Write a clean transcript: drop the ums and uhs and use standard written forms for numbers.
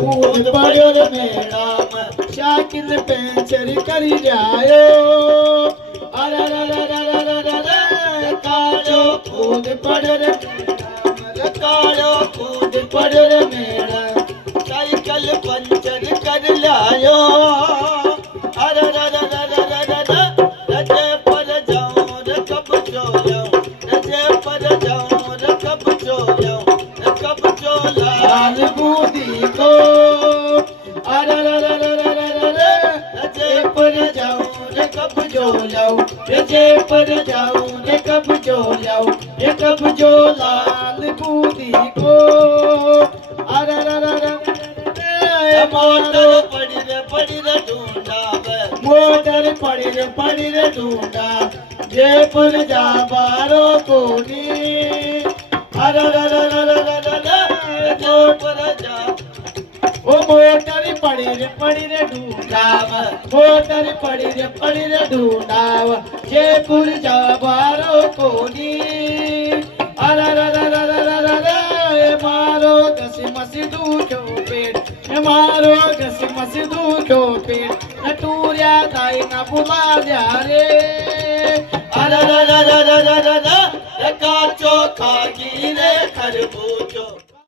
कूद पड़ो रे मेड़ा में साइकिल पंचर कर जायो अरे कालो कूद पड़ो रे कालो कूद पड़ो रे मेड़ा साइकिल पंचर कर लायो अरे रजे पर जाऊं रे कब जो जाऊं रजे पर जाऊं रे कब जो जाऊं रे कब जो लाल बूंदी को अरे रजे पर जाऊं रे कब जो जाऊं रजे पर जाऊं रे कब जो जाऊं रे कब जो लाल बूंदी को अरे मोटर पड़ी रे ढूंढा मोटर पड़ी रे ढूंढा जयपुर जा बारो कोनी अरे जयपुर जा ओ मोटर पड़ी रे ढूंढा मोटर पड़ी रे ढूंढा जयपुर जा बारो कोनी अरे मारो घसी मसी दूधो पेट मारो घसी मसी दूधो पेट नटूरिया दाई ना बुला जा रे अरे काचो खागी रे खरबूज